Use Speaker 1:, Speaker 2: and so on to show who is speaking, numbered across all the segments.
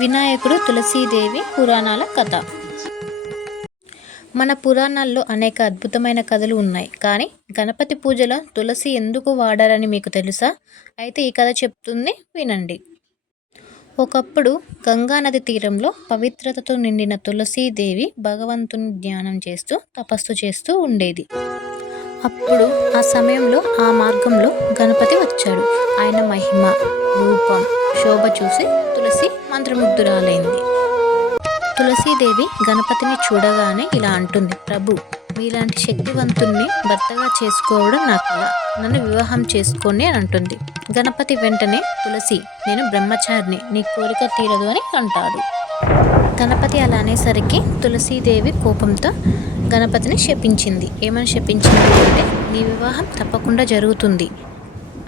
Speaker 1: వినాయకుడు తులసీదేవి పురాణాల కథ. మన పురాణాల్లో అనేక అద్భుతమైన కథలు ఉన్నాయి. కానీ గణపతి పూజలో తులసి ఎందుకు వాడారని మీకు తెలుసా? అయితే ఈ కథ చెప్తుంది వినండి. ఒకప్పుడు గంగానది తీరంలో పవిత్రతతో నిండిన తులసీదేవి భగవంతుని ధ్యానం చేస్తూ తపస్సు చేస్తూ ఉండేది. అప్పుడు ఆ సమయంలో ఆ మార్గంలో గణపతి వచ్చాడు. ఆయన మహిమ రూపం శోభ చూసి తులసి మంత్రముగ్ధురాలైంది. తులసీదేవి గణపతిని చూడగానే ఇలా అంటుంది ప్రభు మీలాంటి శక్తివంతుణ్ణి భర్తగా చేసుకోవడం నా కళ నన్ను వివాహం చేసుకోండి అని అంటుంది. గణపతి వెంటనే తులసి నేను బ్రహ్మచారిని నీ కోరిక తీరదు అని అంటాడు. గణపతి అలా అనేసరికి తులసీదేవి కోపంతో గణపతిని శపించింది. ఏమని శపించింది అంటే నీ వివాహం తప్పకుండా జరుగుతుంది.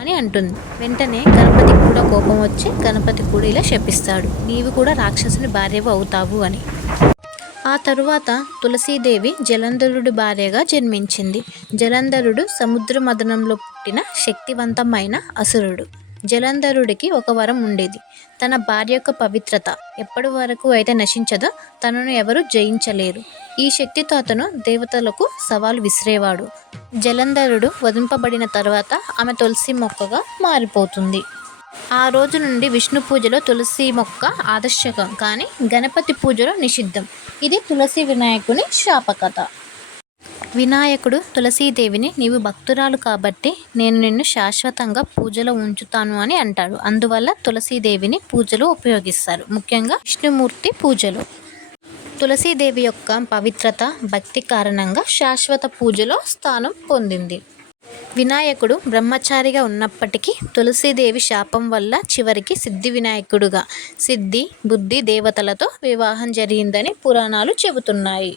Speaker 1: అని అంటుంది. వెంటనే గణపతి కూడా కోపం వచ్చి గణపతి కూడా ఇలా శపిస్తాడు. నీవు కూడా రాక్షసుని భార్యవు అవుతావు అని. ఆ తరువాత తులసీదేవి జలంధరుడి భార్యగా జన్మించింది. జలంధరుడు సముద్ర మదనంలో పుట్టిన శక్తివంతమైన అసురుడు. జలంధరుడికి ఒక వరం ఉండేది. తన భార్య యొక్క పవిత్రత ఎప్పటి వరకు అయితే నశించదో తనను ఎవరు జయించలేరు. ఈ శక్తితో అతను దేవతలకు సవాలు విసిరేవాడు. జలంధరుడు వధింపబడిన తర్వాత ఆమె తులసి మొక్కగా మారిపోతుంది. ఆ రోజు నుండి విష్ణు పూజలో తులసి మొక్క ఆదర్శకం కానీ గణపతి పూజలో నిషిద్ధం. ఇది తులసి వినాయకుని శాపకథ. వినాయకుడు తులసీదేవిని నీవు భక్తురాలు కాబట్టి నేను నిన్ను శాశ్వతంగా పూజలో ఉంచుతాను అని అంటాడు. అందువల్ల తులసీదేవిని పూజలు ఉపయోగిస్తారు. ముఖ్యంగా విష్ణుమూర్తి పూజలు. తులసీదేవి యొక్క పవిత్రత భక్తి కారణంగా శాశ్వత పూజలో స్థానం పొందింది. వినాయకుడు బ్రహ్మచారిగా ఉన్నప్పటికీ తులసీదేవి శాపం వల్ల చివరికి సిద్ధి వినాయకుడుగా సిద్ధి బుద్ధి దేవతలతో వివాహం జరిగిందని పురాణాలు చెబుతున్నాయి.